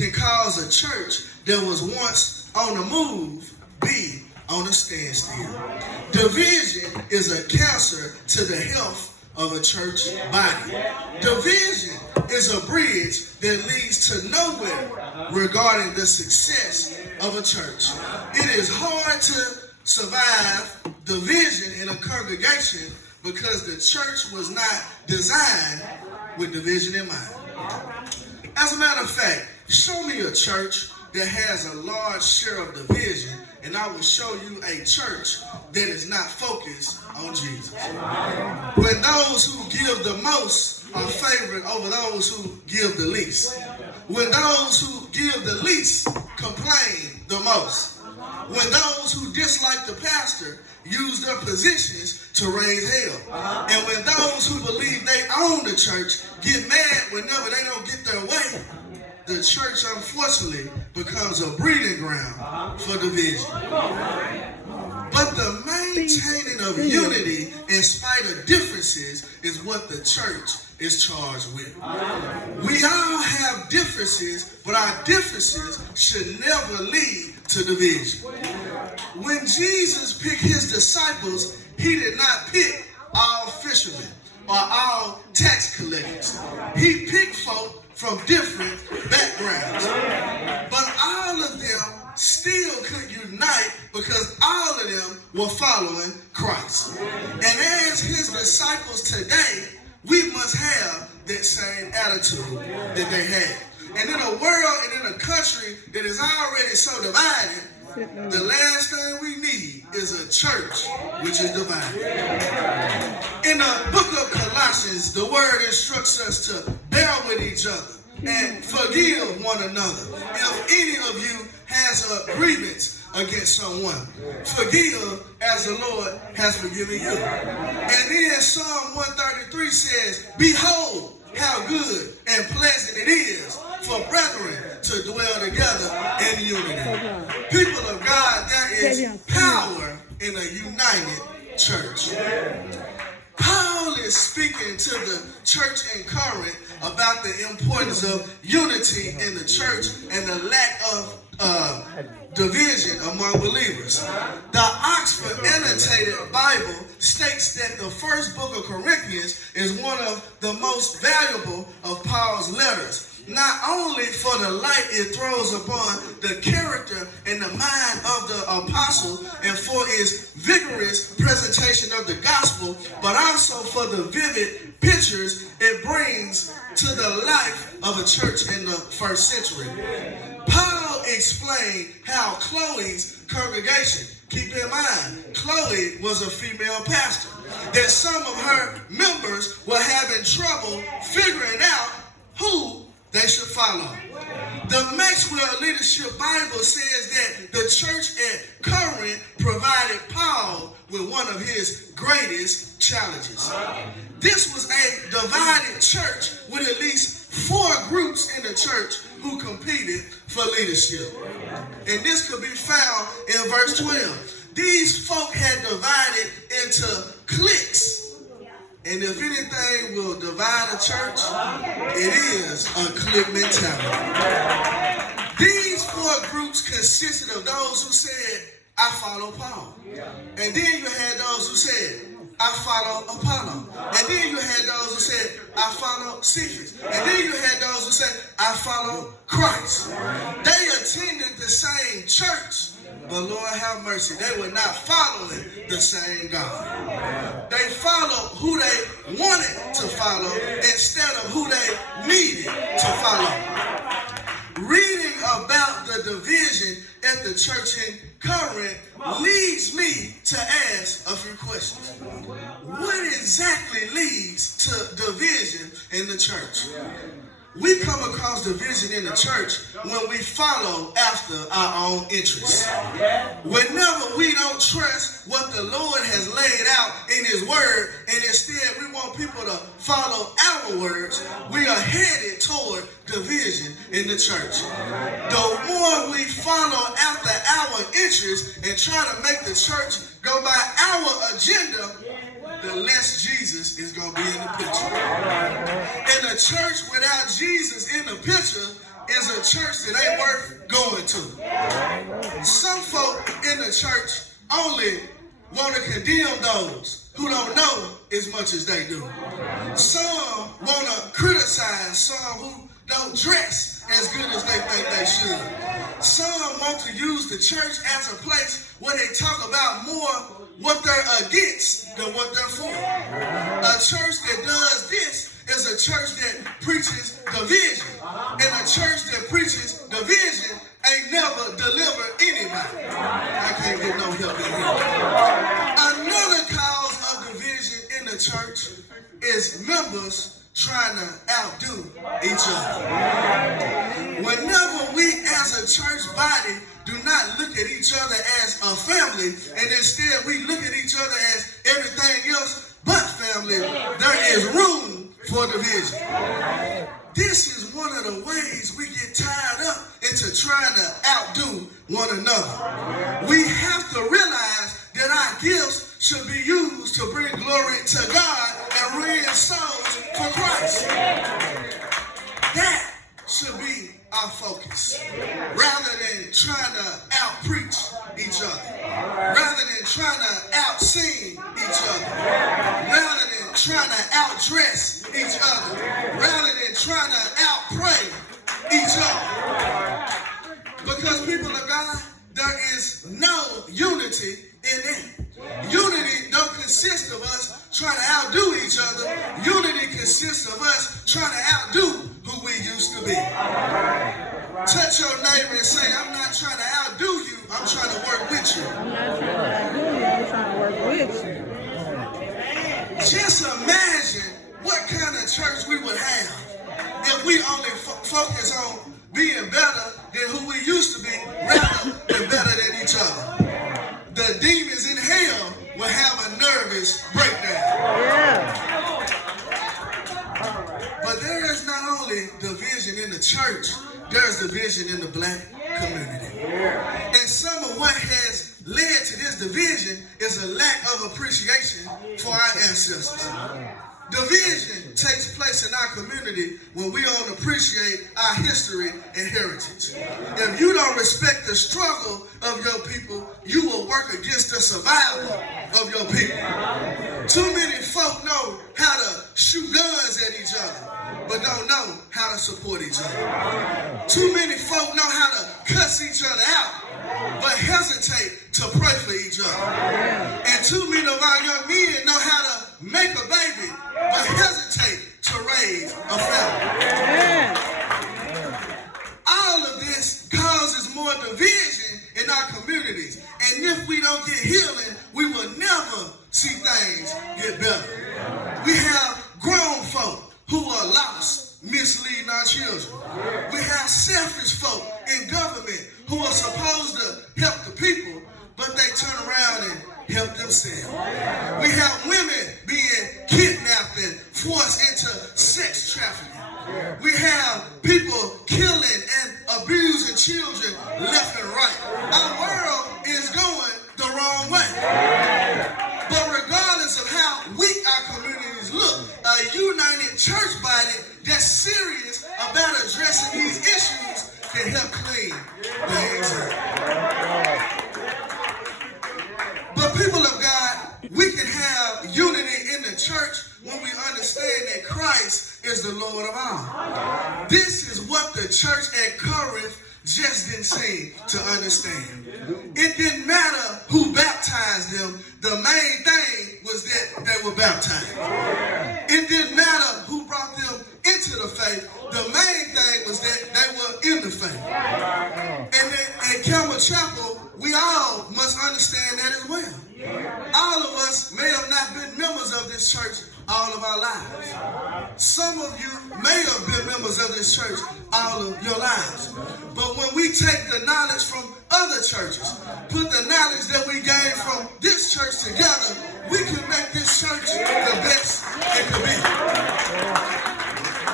can cause a church that was once on the move be on a standstill. Division is a cancer to the health of a church body. Division is a bridge that leads to nowhere regarding the success of a church. It is hard to survive division in a congregation because the church was not designed with division in mind. As a matter of fact, show me a church that has a large share of division, and I will show you a church that is not focused on Jesus. When those who give the most are favored over those who give the least. When those who give the least complain the most. When those who dislike the pastor use their positions to raise hell. And when those who believe they own the church get mad whenever they don't get their way, the church unfortunately becomes a breeding ground for division. But the maintaining of unity in spite of differences is what the church is charged with. We all have differences, but our differences should never lead to division. When Jesus picked his disciples, he did not pick all fishermen or all tax collectors. He picked folk from different backgrounds. But all of them still could unite because all of them were following Christ. And as his disciples today, we must have that same attitude that they had. And in a world and in a country that is already so divided, the last thing we need is a church which is divided. In the book of Colossians, the word instructs us to bear with each other and forgive one another. If any of you has a grievance against someone, forgive as the Lord has forgiven you. And then Psalm 133 says, behold, how good and pleasant it is for brethren to dwell together in unity. People of God, there is power in a united church. Paul is speaking to the church in Corinth about the importance of unity in the church and the lack of division among believers. The Oxford Annotated Bible states that the first book of Corinthians is one of the most valuable of Paul's letters, not only for the light it throws upon the character and the mind of the apostle and for its vigorous presentation of the gospel, but also for the vivid pictures it brings to the life of a church in the first century. Paul explained how Chloe's congregation, keep in mind, Chloe was a female pastor, that some of her members were having trouble figuring out who they should follow. The Maxwell Leadership Bible says that the church at Corinth provided Paul with one of his greatest challenges. This was a divided church with at least 4 groups in the church who competed for leadership. And this could be found in verse 12. These folk had divided into cliques. And if anything will divide a church, it is a clique mentality. These 4 groups consisted of those who said, I follow Paul. And then you had those who said, I follow Apollo. And then you had those who said, I follow Cephas. And then you had those who said, I follow Christ. They attended the same church, but Lord have mercy, they were not following the same God. They followed who they wanted to follow instead of who they needed to follow. Reading about the division at the church in Corinth leads me to ask a few questions. What exactly leads to division in the church? We come across division in the church when we follow after our own interests. Whenever we don't trust what the Lord has laid out in his word, and instead we want people to follow our words, we are headed toward division in the church. The more we follow after our interests and try to make the church go by our agenda, the less Jesus is going to be in the picture. And a church without Jesus in the picture is a church that ain't worth going to. Some folk in the church only want to condemn those who don't know as much as they do. Some want to criticize some who don't dress as good as they think they should. Some want to use the church as a place where they talk about more what they're against than what they're for. A church that does this is a church that preaches division. And a church that preaches division ain't never delivered anybody. I can't get no help in here. Another cause of division in the church is members trying to outdo each other. Whenever we as a church body do not look at each other as a family, and instead we look at each other as everything else but family, there is room for division. This is one of the ways we get tied up into trying to outdo one another. We have to realize that our gifts should be used to bring glory to God and win souls for Christ. That should be our focus, rather than trying to out-preach each other, rather than trying to out-sing each other, rather than trying to out-dress each other, rather than trying to out-pray each other. Because people of God, there is no unity in it. Unity don't consist of us trying to outdo each other. Unity consists of us trying to outdo who we used to be. Touch your neighbor and say, I'm not trying to outdo you, I'm trying to work with you. I'm not trying to outdo you, I'm trying to work with you. Just imagine what kind of church we would have if we only focus on being better than who we used to be rather than better than each other. The demons in hell will have a nervous breakdown. Yeah. But there is not only division in the church, there's division in the black community. And some of what has led to this division is a lack of appreciation for our ancestors. Division takes place in our community when we don't appreciate our history and heritage. If you don't respect the struggle of your people, you will work against the survival of your people. Too many folk know how to shoot guns at each other, but don't know how to support each other. Too many folk know how to cuss each other out, but hesitate to pray for each other. And too many of our young men know how to make a baby, but hesitate to raise a family. All of this causes more division in our communities. And if we don't get healing, we will never see things get better. We have grown folk who are lost, misleading our children. We have selfish folk in government who are supposed to help the people, but they turn around and help themselves. We have women being kidnapped and forced into sex trafficking. We have people killing and abusing children left and right. Our world is going the wrong way. But regardless of how weak our communities look, a united church body that's serious about addressing these issues can help clean things up. But people of God, we can have unity in the church when we understand that Christ is the Lord of all. This is what the church at Corinth just didn't seem to understand. It didn't matter who baptized them. The main thing was that they were baptized. It didn't matter who brought them into the faith. The main thing was that they were in the faith. And at Campbell Chapel, we all must understand that as well. All of us may have not been members of this church all of our lives. Some of you may have been members of this church all of your lives. But when we take the knowledge from other churches, put the knowledge that we gain from this church together, we can make this church the best it could be.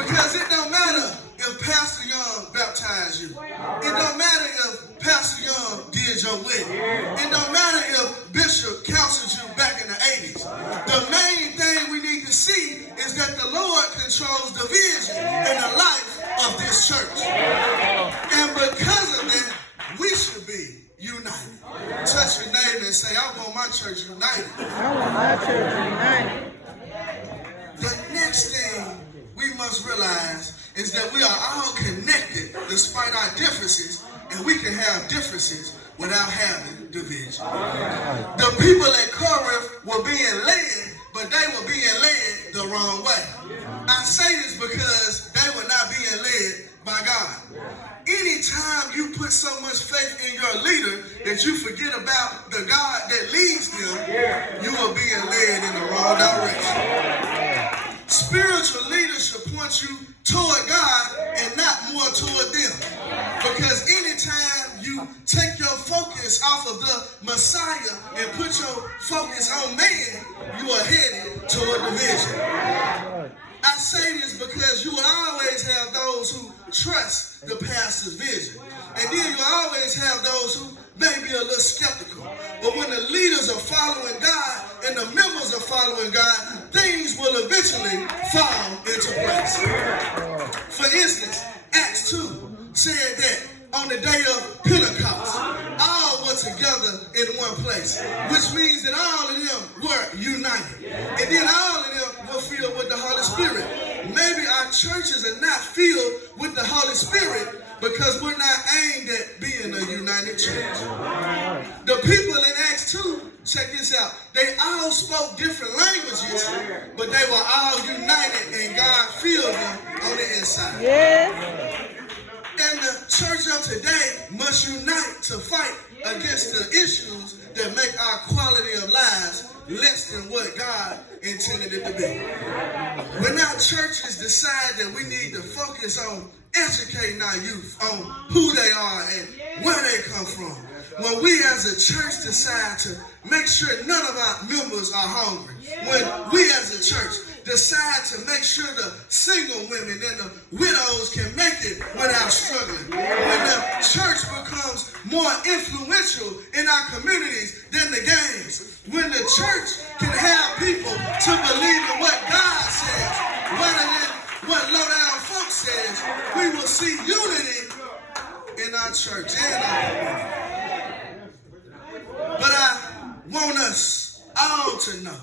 Because it don't matter if Pastor Young baptized you. It don't matter if Pastor Young did your wedding. It don't matter if Bishop counseled you back in the 80s. The main thing we need to see is that the Lord controls division in the life of this church. And because of that, we should be united. Touch your neighbor and say, I want my church united. I want my church united. The next thing we must realize is that we are all connected despite our differences, and we can have differences without having division. The people at Corinth were being led, but they were being led the wrong way. I say this because they were not being led by God. Anytime you put so much faith in your leader that you forget about the God that leads them, you are being led in the wrong direction. Spiritual leaders should point you toward God and not more toward them. Because anytime you take your focus off of the Messiah and put your focus on man, you are headed toward division. I say this because you will always have those who trust the pastor's vision. And then you always have those who may be a little skeptical. But when the leaders are following God and the members are following God, things will eventually fall into place. For instance, Acts 2 said that on the day of Pentecost, all were together in one place, which means that all of them were united. And then all of them were filled with the Holy Spirit. Maybe our churches are not filled with the Holy Spirit because we're not aimed at being a united church. The people in Acts 2, check this out, they all spoke different languages, but they were all united and God filled them on the inside. Yes. And the church of today must unite to fight against the issues that make our quality of lives less than what God intended it to be. When our churches decide that we need to focus on educating our youth on who they are and where they come from, when we as a church decide to make sure none of our members are hungry, when we as a church decide to make sure the single women and the widows can make it without struggling, when the church becomes more influential in our communities than the gangs, when the church can have people to believe in what God says rather than what low-down folks says, we will see unity in our church and our community. But I want us all to know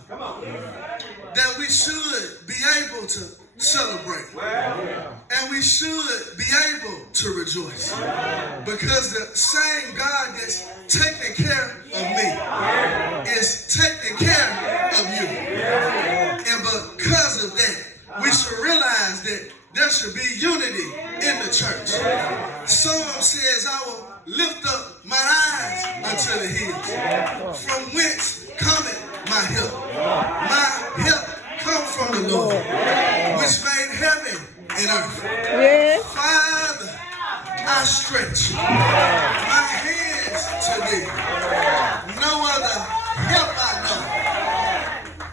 that we should be able to celebrate. And we should be able to rejoice. Because the same God that's taking care of me is taking care of you. And because of that, we should realize that there should be unity in the church. Psalm says, I will lift up my eyes unto the hills, from whence cometh my help. My help comes from the Lord, which made heaven and earth. Yes. Father, I stretch my hands to thee. No other help I know.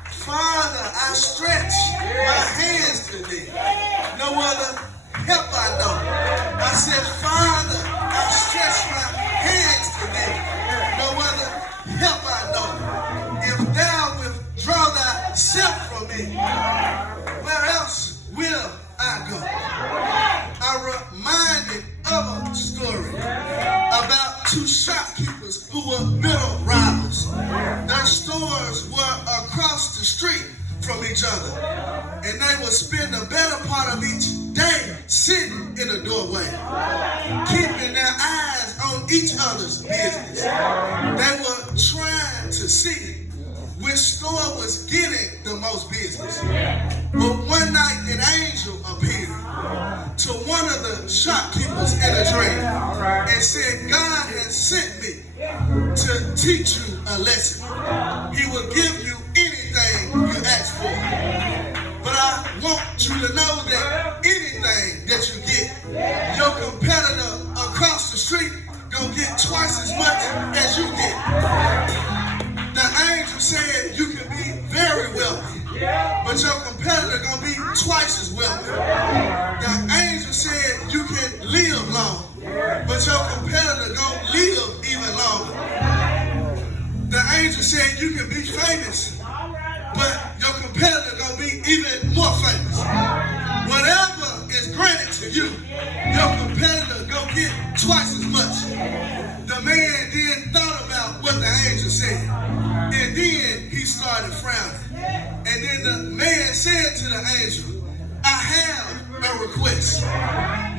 Father, I stretch my hands to thee. No other help I know. I said, Father, I stretch my hands to thee. No other help I know. If thou withdraw thyself from me, where else will I go? I reminded of a story about two shopkeepers who were bitter rivals. Their stores were across the street from each other, and they would spend the better part of each day sitting in a doorway, keeping their eyes on each other's business. They were trying to see which store was getting the most business. But one night an angel appeared to one of the shopkeepers in a dream and said, God has sent me to teach you a lesson. He will give you anything you ask for. But I want you to know that anything that you get, your competitor across the street gonna get twice as much as you get. The angel said you can be very wealthy, but your competitor gonna be twice as wealthy. The angel said you can live long, but your competitor gonna live even longer. The angel said you can be famous, but your competitor gonna be even more famous. Whatever is granted to you, your competitor gonna get twice as much. The man then thought about what the angel said. And then he started frowning. And then the man said to the angel, I have a request.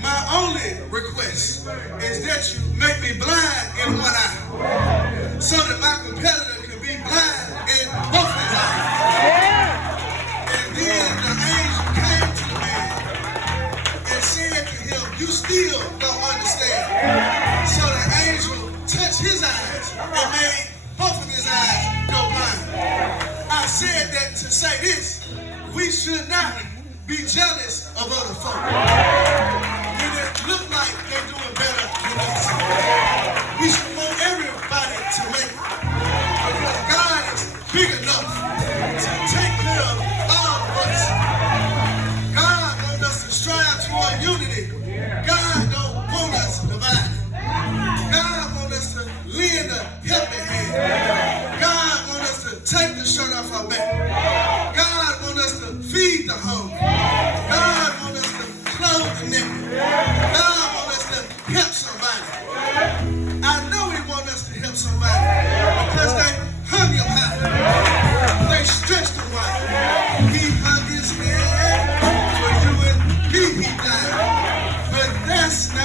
My only request is that you make me blind in one eye so that my competitor can be blind in both his eyes. And then the angel came to the man and said to him, you still don't understand. So the angel touched his eyes and made both of his eyes go blind. I said that to say this, we should not be jealous of other folk when it look like they're doing better than us. We should want everybody to make it because God is big enough to take care of all of us. God wants us to strive toward unity. God don't want us divided. God wants us to lend a helping hand. God wants us to take the shirt off our back. God wants us to feed the hungry. God wants us to clothe the naked. God wants us to help somebody. I know He wants us to help somebody because they hung Him high. They stretched Him wide. He hung His head for you and me. He died. But that's not